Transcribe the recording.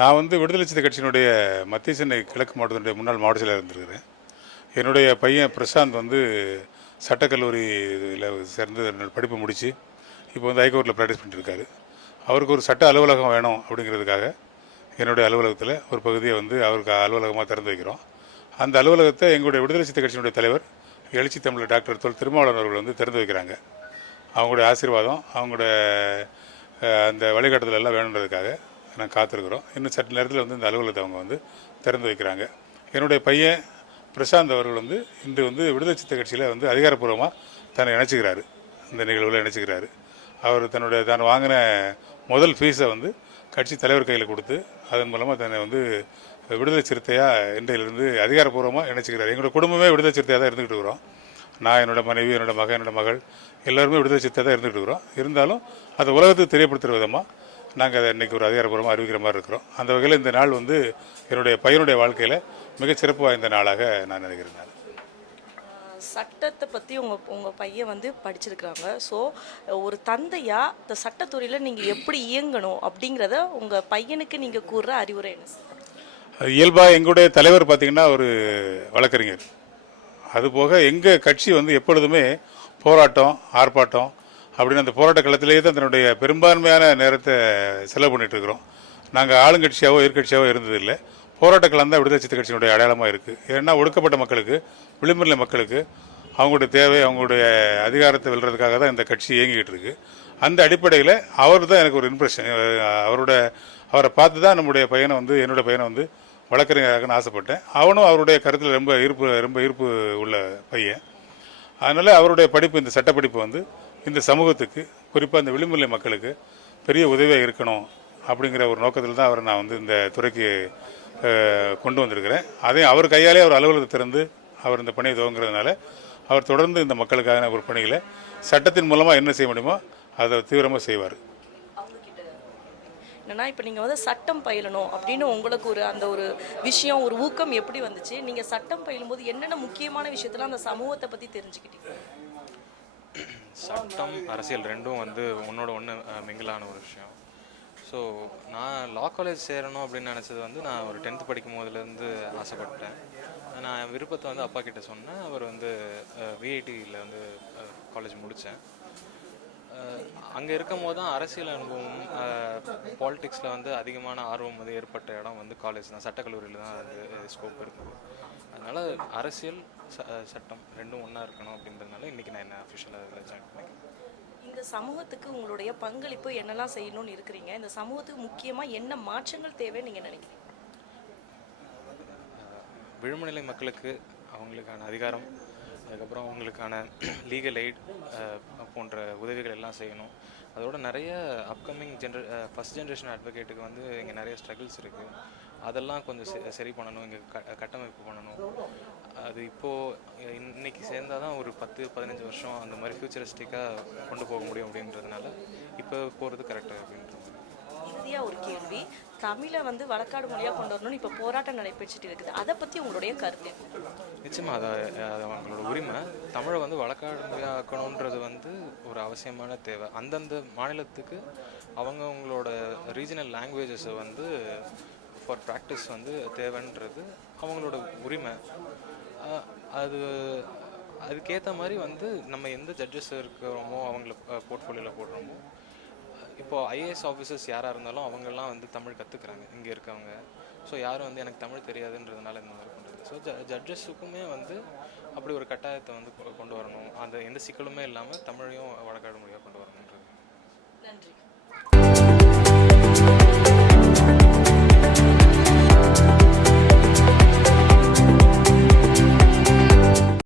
நான் வந்து விடுதலை சிறுத்தை கட்சியினுடைய மத்திய சென்னை கிழக்கு மாவட்டத்தினுடைய முன்னாள் மாவட்ட செயலாளர் இருந்திருக்கிறேன். என்னுடைய பையன் பிரசாந்த் வந்து சட்டக்கல்லூரியில் சேர்ந்து படிப்பு முடித்து இப்போ வந்து ஹைகோர்ட்டில் ப்ராக்டிஸ் பண்ணிட்டுருக்காரு. அவருக்கு ஒரு சட்ட அலுவலகம் வேணும் அப்படிங்கிறதுக்காக என்னுடைய அலுவலகத்தில் ஒரு பகுதியை வந்து அவருக்கு அலுவலகமாக திறந்து வைக்கிறோம். அந்த அலுவலகத்தை எங்களுடைய விடுதலை சிறுத்தை கட்சியினுடைய தலைவர் எழுச்சி தமிழர் டாக்டர் தொல் திருமாவளவன் அவர்கள் வந்து திறந்து வைக்கிறாங்க. அவங்களுடைய ஆசீர்வாதம், அவங்களுடைய அந்த வழிகாட்டுதல் எல்லாம் வேணுன்றதுக்காக நாங்கள் காத்திருக்கிறோம். இன்னும் சற்று நேரத்தில் வந்து இந்த அலுவலகத்தை அவங்க வந்து திறந்து வைக்கிறாங்க. என்னுடைய பையன் பிரசாந்த் அவர்கள் வந்து இன்று வந்து விடுதலை சிறுத்தை கட்சியில் வந்து அதிகாரப்பூர்வமாக தன்னை இணைச்சிக்கிறாரு. இந்த நிகழ்வில் இணைச்சிக்கிறாரு. அவர் தான் வாங்கின முதல் ஃபீஸை வந்து கட்சி தலைவர் கையில் கொடுத்து அதன் மூலமாக தன்னை வந்து விடுதலை சிறுத்தையாக இன்றையிலிருந்து அதிகாரப்பூர்வமாக இணைச்சிக்கிறார். எங்களோட குடும்பமே விடுதலை சிறுத்தையாக தான் இருந்துகிட்டு இருக்கிறோம். நான், என்னோடய மனைவி, என்னோடய மகன், என்னோடய மகள் எல்லோருமே விடுதலை சிறுத்தையாக தான் இருந்துகிட்டு இருக்கிறோம். இருந்தாலும் அதை உலகத்துக்கு தெரியப்படுத்துகிற விதமாக நாங்கள் அதை இன்றைக்கி ஒரு அதிகாரப்பூர்வமாக அறிவிக்கிற மாதிரி இருக்கிறோம். அந்த வகையில் இந்த நாள் வந்து என்னுடைய பையனுடைய வாழ்க்கையில் மிகச்சிறப்பு வாய்ந்த நாளாக நான் நினைக்கிறேன். சட்டத்தை பற்றி உங்கள் பையன் வந்து படிச்சிருக்கிறாங்க. ஸோ ஒரு தந்தையாக இந்த சட்டத்துறையில் நீங்கள் எப்படி இயங்கணும் அப்படிங்கிறத உங்கள் பையனுக்கு நீங்கள் கூறுற அறிவுரை என்ன சார்? இயல்பாக எங்களுடைய தலைவர் பார்த்திங்கன்னா ஒரு வழக்கறிஞர். அதுபோக எங்கள் கட்சி வந்து எப்பொழுதுமே போராட்டம், ஆர்ப்பாட்டம் அப்படின்னு அந்த போராட்ட களத்திலேயே தான் தன்னுடைய பெரும்பான்மையான நேரத்தை செலவு பண்ணிகிட்ருக்கிறோம். நாங்கள் ஆளுங்கட்சியாவோ எதிர்கட்சியாவோ இருந்ததில்லை. போராட்ட களம் தான் விடுதலை சிறுத்தை கட்சியினுடைய அடையாளமாக இருக்குது. ஏன்னா ஒடுக்கப்பட்ட மக்களுக்கு, விளிம்புநிலை மக்களுக்கு அவங்களுடைய தேவை, அவங்களுடைய அதிகாரத்தை வெல்றதுக்காக தான் இந்த கட்சி இயங்கிக்கிட்டு இருக்குது. அந்த அடிப்படையில் அவர் தான் எனக்கு ஒரு இம்ப்ரெஷன். அவரை பார்த்து தான் என்னுடைய பையனை வந்து வழக்கறிஞராகன்னு ஆசைப்பட்டேன். அவனும் அவருடைய கருத்தில் ரொம்ப ஈர்ப்பு உள்ள பையன். அதனால் அவருடைய படிப்பு, இந்த சட்டப்படிப்பு வந்து இந்த சமூகத்துக்கு, குறிப்பாக இந்த விளிம்புநிலை மக்களுக்கு பெரிய உதவியாக இருக்கணும் அப்படிங்கிற ஒரு நோக்கத்தில் தான் அவரை நான் வந்து இந்த துறைக்கு கொண்டு வந்திருக்கிறேன். அதையும் அவர் கையாலே அவர் அலுவலகத்தை திறந்து அவர் இந்த பணியை துவங்குறதுனால அவர் தொடர்ந்து இந்த மக்களுக்கான ஒரு பணிகளை சட்டத்தின் மூலமாக என்ன செய்ய முடியுமோ அதை தீவிரமாக செய்வார். என்னன்னா, இப்போ நீங்கள் வந்து சட்டம் பயிலணும் அப்படின்னு உங்களுக்கு ஒரு விஷயம், ஒரு ஊக்கம் எப்படி வந்துச்சு? நீங்கள் சட்டம் பயிலும்போது என்னென்ன முக்கியமான விஷயத்தெல்லாம் அந்த சமூகத்தை பற்றி தெரிஞ்சுக்கிட்டீங்க? சட்டம், அரசியல் ரெண்டும் வந்து ஒன்று மிங்கிலான ஒரு விஷயம். ஸோ நான் லா காலேஜ் சேரணும் அப்படின்னு நினச்சது வந்து நான் ஒரு 10th படிக்கும் போதுலேருந்து ஆசைப்பட்டேன். நான் விருப்பத்தை வந்து அப்பா கிட்டே சொன்னேன். அவர் வந்து விஐடியில் வந்து காலேஜ் முடித்தேன். அங்கே இருக்கும் போது தான் அரசியல் அனுபவம், பாலிடிக்ஸில் வந்து அதிகமான ஆர்வம் வந்து ஏற்பட்ட இடம் வந்து காலேஜ் தான். சட்டக்கல்லூரியில் தான் அது ஸ்கோப் இருக்குது. அதனால் அரசியல், சட்டம் ரெண்டும் ஒன்றா இருக்கணும் அப்படின்றதுனால இன்றைக்கி நான் என்ன அஃபிஷியலாக ஜாயின் பண்ணிக்கிறேன். இந்த சமூகத்துக்கு உங்களுடைய பங்களிப்பு என்னெல்லாம் செய்யணும்னு இருக்கிறீங்க? இந்த சமூகத்துக்கு முக்கியமாக என்ன மாற்றங்கள் தேவைன்னு நீங்கள் நினைக்கிறீங்க? விளிம்புநிலை மக்களுக்கு அவங்களுக்கான அதிகாரம், அதுக்கப்புறம் அவங்களுக்கான லீகல் எய்ட் போன்ற உதவிகள் எல்லாம் செய்யணும். அதோட நிறைய அப்கமிங் ஃபஸ்ட் ஜென்ரேஷன் அட்வொகேட்டுக்கு வந்து இங்கே நிறைய ஸ்ட்ரகிள்ஸ் இருக்குது. அதெல்லாம் கொஞ்சம் சரி பண்ணணும், இங்கே கட்டமைப்பு பண்ணணும். அது இப்போது இன்றைக்கி சேர்ந்தால் தான் ஒரு 10-15 வருஷம் அந்த மாதிரி ஃபியூச்சரிஸ்டிக்காக கொண்டு போக முடியும் அப்படின்றதுனால இப்போ போகிறது கரெக்டாக அப்படின்றது. இறுதியாக ஒரு கேள்வி, தமிழை வந்து வழக்காடு மொழியாக கொண்டு வரணும்னு இப்போ போராட்டம் நடைபெற்றுட்டு இருக்குது. அதை பற்றி உங்களுடைய கருத்து? நிச்சயமாக அது அவங்களோட உரிமை. தமிழை வந்து வழக்காடு மொழியாக ஆக்கணுன்றது வந்து ஒரு அவசியமான தேவை. அந்தந்த மாநிலத்துக்கு அவங்களோட ரீஜனல் லாங்குவேஜஸை வந்து ஃபார் ப்ராக்டிஸ் வந்து தேவைன்றது அவங்களோட உரிமை. அதுக்கேற்ற மாதிரி வந்து நம்ம எந்த ஜட்ஜஸ் இருக்கிறோமோ அவங்கள போர்ட்ஃபோலியோவில் போடுறோமோ, இப்போது ஐஏஎஸ் ஆஃபீஸர்ஸ் யாராக இருந்தாலும் அவங்கெல்லாம் வந்து தமிழ் கற்றுக்குறாங்க இங்கே இருக்கவங்க. ஸோ யாரும் வந்து எனக்கு தமிழ் தெரியாதுன்றதுனால இந்த மாதிரி பண்ணுறது. ஸோ ஜட்ஜஸுக்குமே வந்து அப்படி ஒரு கட்டாயத்தை வந்து கொண்டு வரணும். அந்த எந்த சிக்கலுமே இல்லாமல் தமிழையும் வழக்காடு மொழியாக கொண்டு வரணும்.